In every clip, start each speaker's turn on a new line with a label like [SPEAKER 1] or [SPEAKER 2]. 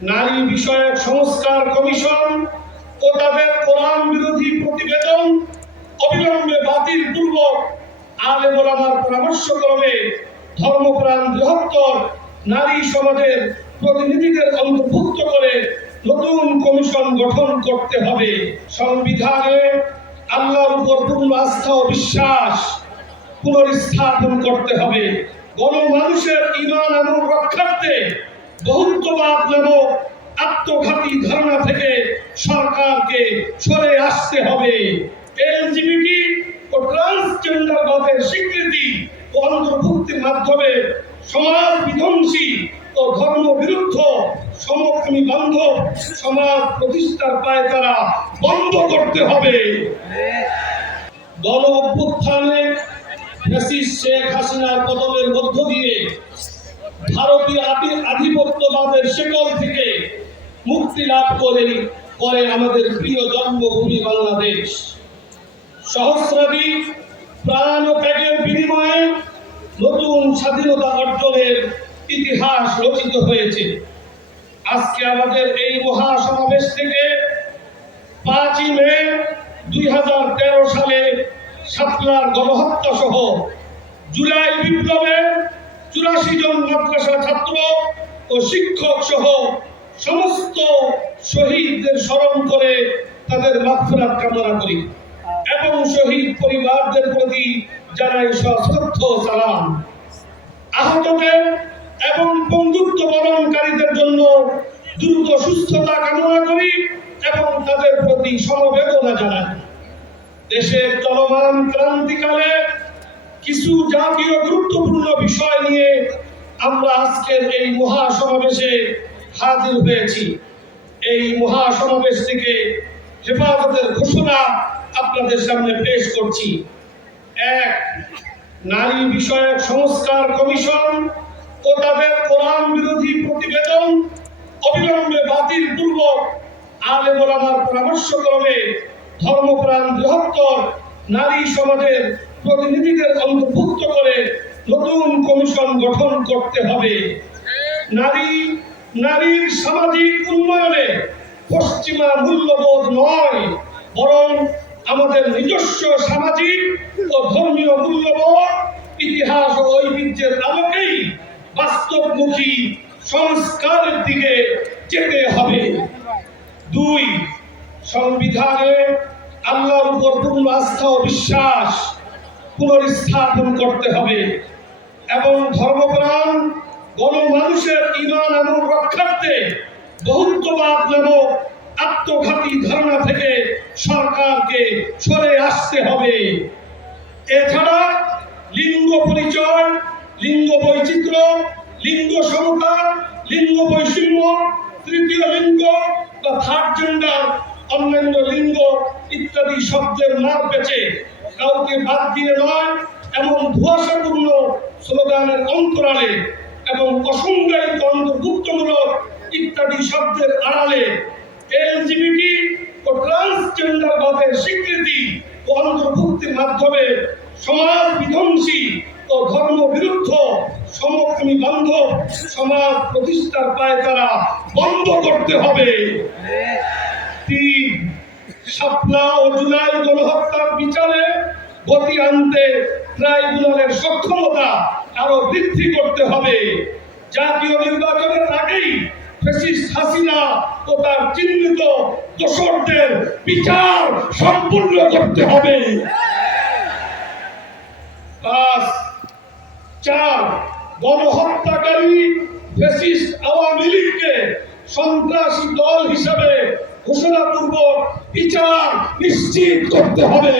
[SPEAKER 1] নারী বিষয়ক সংস্কার কমিশন ও তাদের কোরআন বিরোধী প্রতিবেদন অবিলম্বে বাতিল পূর্বক আলে পরামর্শ পরামর্শক্রমে ধর্মপ্রাণ বৃহত্তর নারী সমাজের প্রতিনিধিদের অন্তর্ভুক্ত করে নতুন কমিশন গঠন করতে হবে। সংবিধানে আল্লাহর উপর পূর্ণ আস্থা ও বিশ্বাস পুনরস্থাপন করতে হবে। গণমানুষের ইমান এবং রক্ষার্থে বহুত্ববাদ নামক আত্মঘাতী ধারণা থেকে সরকারকে সরে আসতে হবে। এলজিবিটি ও ট্রান্সজেন্ডার বাদের স্বীকৃতি ও অন্তর্ভুক্তির মাধ্যমে সমাজ বিধ্বংসী ও ধর্ম বিরুদ্ধ সমকামী বান্ধব সমাজ প্রতিষ্ঠার পায় তারা বন্ধ করতে হবে। গণ অভ্যুত্থানে শেখ হাসিনার পতনের মধ্য দিয়ে ভারতীয় আধি- আধিপত্যবাদের শেকল থেকে মুক্তি লাভ করে করে আমাদের প্রিয় জন্মভূমি বাংলাদেশ। সহস্রাধিক প্রাণ ও ত্যাগের বিনিময়ে নতুন স্বাধীনতা অর্জনের ইতিহাস রচিত হয়েছে। আজকে আমাদের এই মহাসমাবেশ থেকে পাঁচই মে দুই হাজার তেরো সালে সাতলার গণহত্যা সহ জুলাই বিপ্লবে চুরাশি জন মাদ্রাসা ছাত্র ও শিক্ষক সহ সমস্ত শহীদদের স্মরণ করে তাদের মাগফিরাত কামনা করি। এবং শহীদ পরিবারদের প্রতি জানাই সশ্রদ্ধ সালাম। আহতদের এবং বন্ধুত্ব বরণকারীদের জন্য দ্রুত সুস্থতা কামনা করি এবং তাদের প্রতি সমবেদনা জানাই। দেশের চলমান ক্রান্তিকালে কিছু জাতীয় গুরুত্বপূর্ণ বিষয় নিয়ে আমরা আজকের এই মহাসমাবেশে হাজির হয়েছি। এই মহাসমাবেশ থেকে হেফাজতের ঘোষণা আপনাদের সামনে পেশ করছি। এক, নারী বিষয়ক সংস্কার কমিশন ও তাদের কোরআন বিরোধী প্রতিবেদন অবিলম্বে বাতিল পূর্বক আলে গোলামার পরামর্শক্রমে ধর্মপ্রাণ বৃহত্তর নারী সমাজের প্রতিনিধিদের অন্তর্ভুক্ত করে নতুন কমিশন গঠন করতে হবে। নারী, নারীর সামাজিক উন্নয়নে পশ্চিমা মূল্যবোধ নয়, বরং আমাদের নিজস্ব সামাজিক ও ধর্মীয় মূল্যবোধ, ইতিহাস ও ঐতিহ্যের আলোকেই বাস্তবমুখী সংস্কারের দিকে যেতে হবে। দুই, সংবিধানে আল্লাহর উপর পূর্ণ আস্থা ও বিশ্বাস। পুনরস্থাপন করতে হবে। এবং ধর্মপ্রাণ গণমানুষের ইমান এবং রক্ষার্থে বহুত্ববাদ নামক আত্মঘাতী ধারণা থেকে সরকারকে সরে আসতে হবে। এছাড়া লিঙ্গ পরিচয়, লিঙ্গ বৈচিত্র্য, লিঙ্গ সমতা, লিঙ্গ বৈষম্য, তৃতীয় লিঙ্গ বা থার্ড জেন্ডার অন্যান্য লিঙ্গ ইত্যাদি শব্দের মার পেছে কাউকে বাদ দিয়ে নয় এমন ধোঁয়াশাপূর্ণ স্লোগানের অন্তরালে এবং অসংজ্ঞায়িত অন্তর্ভুক্তমূলক ইত্যাদি শব্দের আড়ালে এলজিবিটি ও ট্রান্সজেন্ডার বাদের স্বীকৃতি ও অন্তর্ভুক্তির মাধ্যমে সমাজ বিধ্বংসী ও ধর্ম বিরুদ্ধ সমকামী বান্ধব সমাজ প্রতিষ্ঠার পায় তারা বন্ধ করতে হবে। তিন শাপলা ও গতি আনতে ট্রাইব্যুনালের সক্ষমতা আরও বৃদ্ধি করতে হবে। জাতীয় নির্বাচনের আগেই ফ্যাসিস্ট হাসিনা ও তার চিহ্নিত দোষরদের বিচার সম্পূর্ণ করতে হবে। পাঁচ, চার, গণহত্যাকারী ফ্যাসিস্ট আওয়ামী লীগকে সন্ত্রাসী দল হিসাবে ঘোষণাপূর্বক বিচার নিশ্চিত করতে হবে।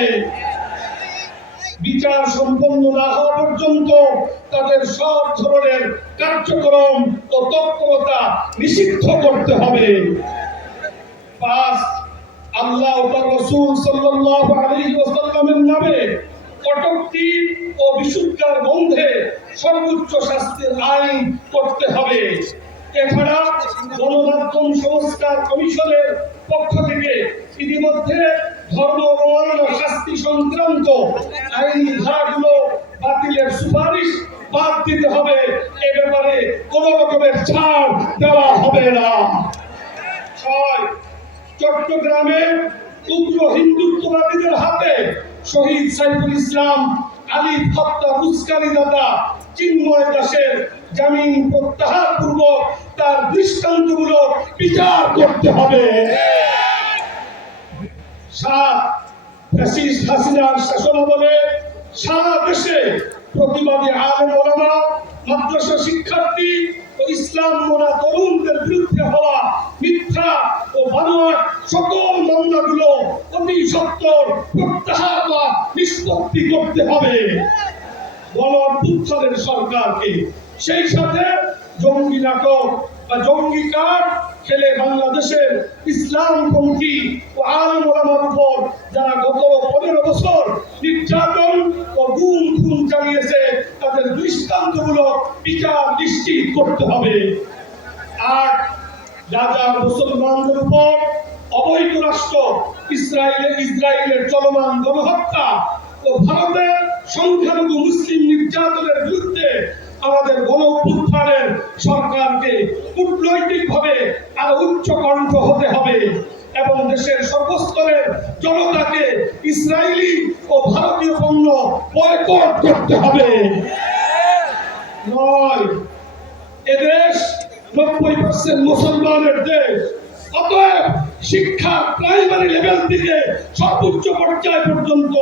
[SPEAKER 1] বিচার সম্পন্ন না হওয়া পর্যন্ত তাদের সব ধরনের কার্যক্রম ও তৎপরতা নিষিদ্ধ করতে হবে। পাঁচ আল্লাহ রসুল নামে কটূক্তি ও বিশুদ্ধার বন্ধে সর্বোচ্চ শাস্তির আইন করতে হবে। এছাড়া গণমাধ্যম সংস্কার কমিশনের পক্ষ থেকে ইতিমধ্যে শাস্তি সংক্রান্ত আইনি ধারাগুলো বাতিলের সুপারিশ বাদ দিতে হবে। এ ব্যাপারে কোনো রকমের ছাড় দেওয়া হবে না। চট্টগ্রামে উগ্র হিন্দুত্ববাদীদের হাতে শহীদ সাইফুল ইসলাম, আলী হত্যা উস্কানি দাতা, চিন্ময় দাসের জামিন প্রত্যাহার পূর্বক তার দৃষ্টান্তমূলক বিচার করতে হবে। সাত হাসিনার শাসনামলে সারা দেশে প্রতিবাদী মাদ্রাসা শিক্ষার্থী ও তরুণদের হওয়া মিথ্যা ও সকল অতি প্রত্যাহার বা নিষ্পত্তি করতে হবে। সরকারকে। সেই সাথে জঙ্গি নাটক বা জঙ্গি কার্ড খেলে বাংলাদেশের ইসলাম ইসলামপন্থী ও আলম ওলামার উপর যারা গত পনেরো বছর নির্যাতন ও গুম খুন চালিয়েছে, তাদের দৃষ্টান্তমূলক বিচার নিশ্চিত করতে হবে। আট রাজা মুসলমানদের উপর অবৈধ রাষ্ট্র ইসরায়েলের ইসরায়েলের চলমান গণহত্যা ও ভারতের সংখ্যালঘু মুসলিম নির্যাতনের বিরুদ্ধে আমাদের গণ অভ্যুত্থানের সরকারকে কূটনৈতিকভাবে আরও উচ্চ কণ্ঠ হতে হবে এবং দেশের সর্বস্তরের জনতাকে ইসরায়েলি ও ভারতীয় পণ্য বয়কট করতে হবে। নয়, এদেশ নব্বই পার্সেন্ট মুসলমানের দেশ শিক্ষা প্রাইমারি লেভেল থেকে সর্বোচ্চ পর্যায় পর্যন্ত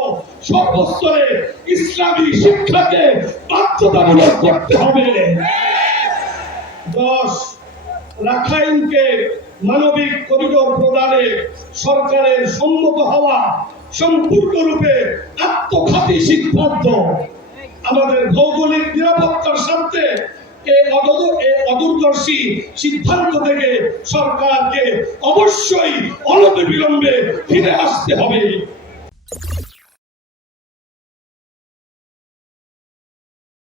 [SPEAKER 1] সর্বস্তরে ইসলামী শিক্ষাকে বাধ্যতামূলক করতে হবে। দশ, রাখাইনকে মানবিক করিডোর প্রদানে সরকারের সম্মত হওয়া সম্পূর্ণরূপে আত্মঘাতী সিদ্ধান্ত। আমাদের ভৌগোলিক নিরাপত্তার স্বার্থে অদূরদর্শী সিদ্ধান্ত থেকে সরকারকে অবশ্যই অনতি বিলম্বে ফিরে আসতে হবে।